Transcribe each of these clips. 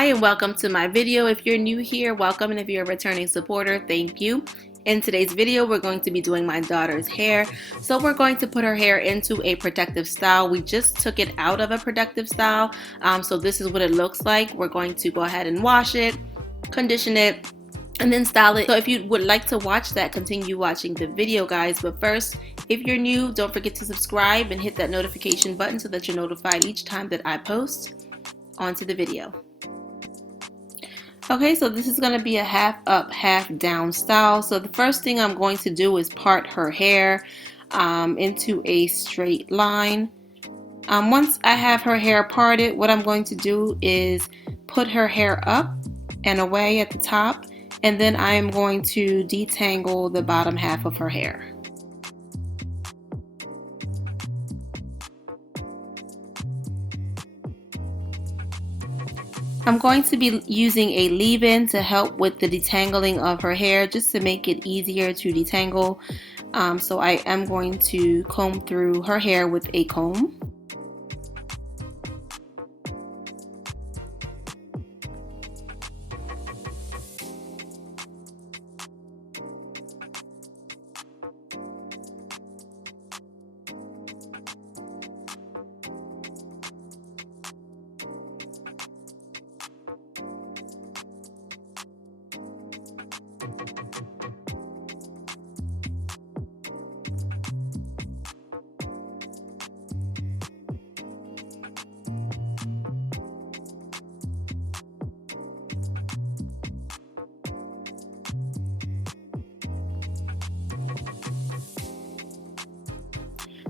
Hi and welcome to my video. If you're new here, welcome, and if you're a returning supporter, thank you. In today's video, we're going to be doing my daughter's hair. So we're going to put her hair into a protective style. We just took it out of a protective style, so this is what it looks like. We're going to go ahead and wash it, condition it, and then style it. So if you would like to watch that, continue watching the video, guys. But first, if you're new, don't forget to subscribe and hit that notification button so that you're notified each time that I post. On to the video. Okay, so this is going to be a half up, half down style. So the first thing I'm going to do is part her hair into a straight line. Once I have her hair parted, what I'm going to do is put her hair up and away at the top, and then I am going to detangle the bottom half of her hair. I'm going to be using a leave-in to help with the detangling of her hair, just to make it easier to detangle. So I am going to comb through her hair with a comb.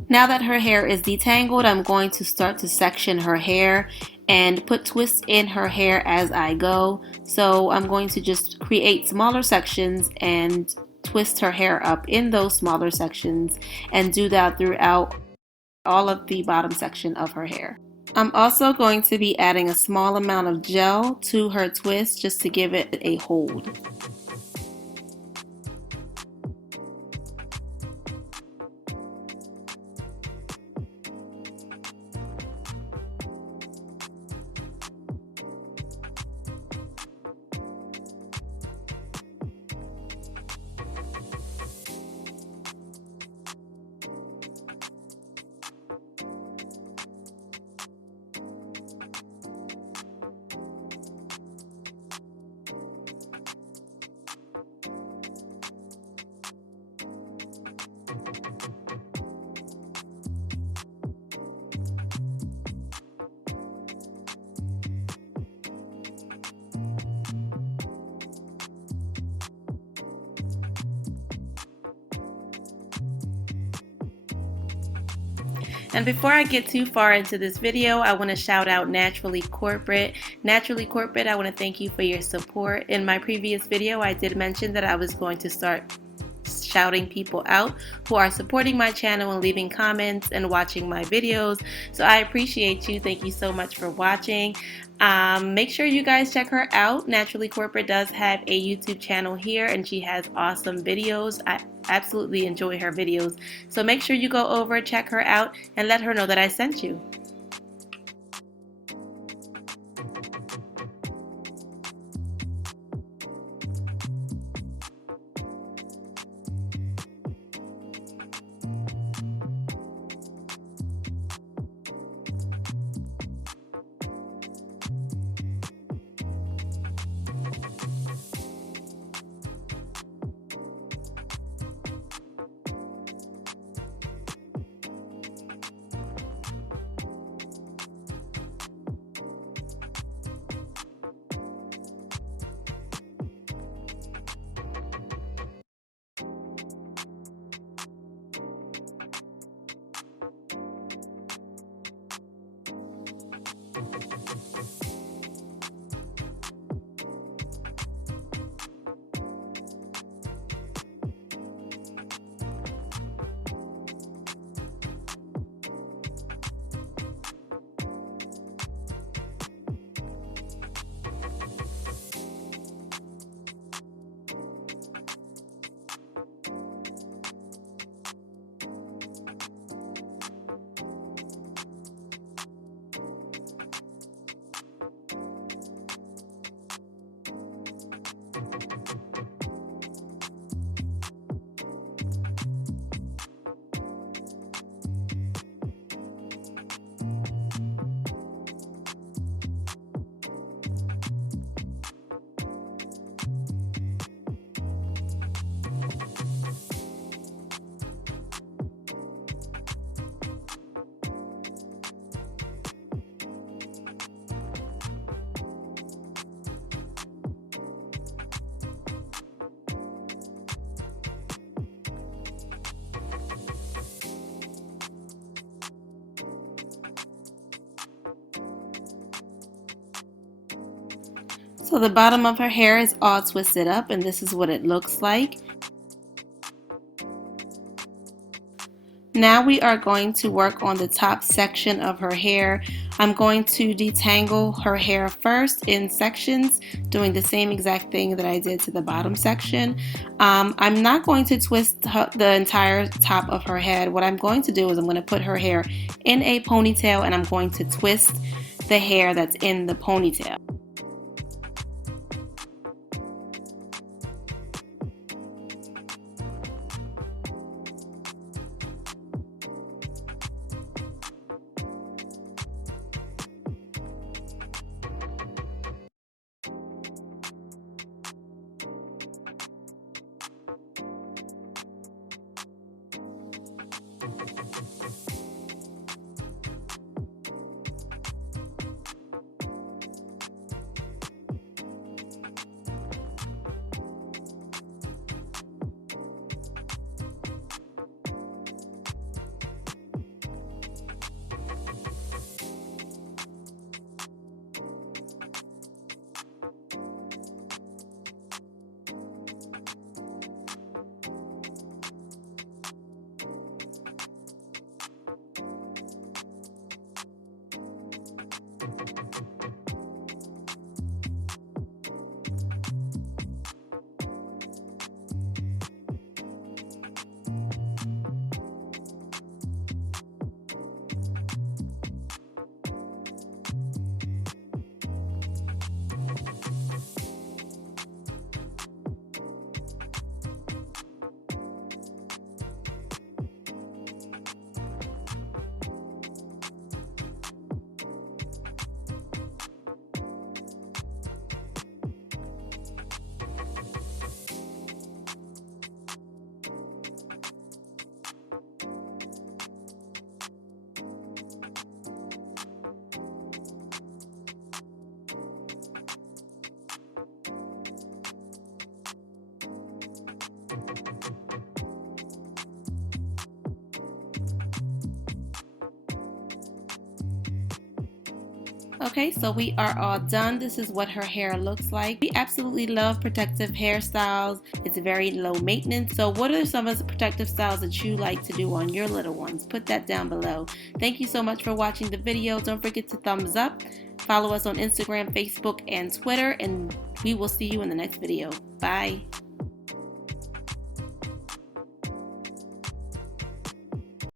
Now that her hair is detangled, I'm going to start to section her hair and put twists in her hair as I go. So I'm going to just create smaller sections and twist her hair up in those smaller sections, and do that throughout all of the bottom section of her hair. I'm also going to be adding a small amount of gel to her twist just to give it a hold. And before I get too far into this video, I want to shout out Naturally Corporate. Naturally Corporate, I want to thank you for your support. In my previous video, I did mention that I was going to start shouting people out who are supporting my channel and leaving comments and watching my videos. So I appreciate you. Thank you so much for watching. Make sure you guys check her out. Naturally Corporate does have a YouTube channel here, and she has awesome videos. I absolutely enjoy her videos. So make sure you go over, check her out, and let her know that I sent you. So the bottom of her hair is all twisted up, and this is what it looks like. Now we are going to work on the top section of her hair. I'm going to detangle her hair first in sections, doing the same exact thing that I did to the bottom section. I'm not going to twist the entire top of her head. What I'm going to do is I'm going to put her hair in a ponytail, and I'm going to twist the hair that's in the ponytail. Okay, so we are all done. This is what her hair looks like. We absolutely love protective hairstyles. It's very low maintenance. So what are some of the protective styles that you like to do on your little ones? Put that down below. Thank you so much for watching the video. Don't forget to thumbs up. Follow us on Instagram, Facebook, and Twitter, and we will see you in the next video. Bye.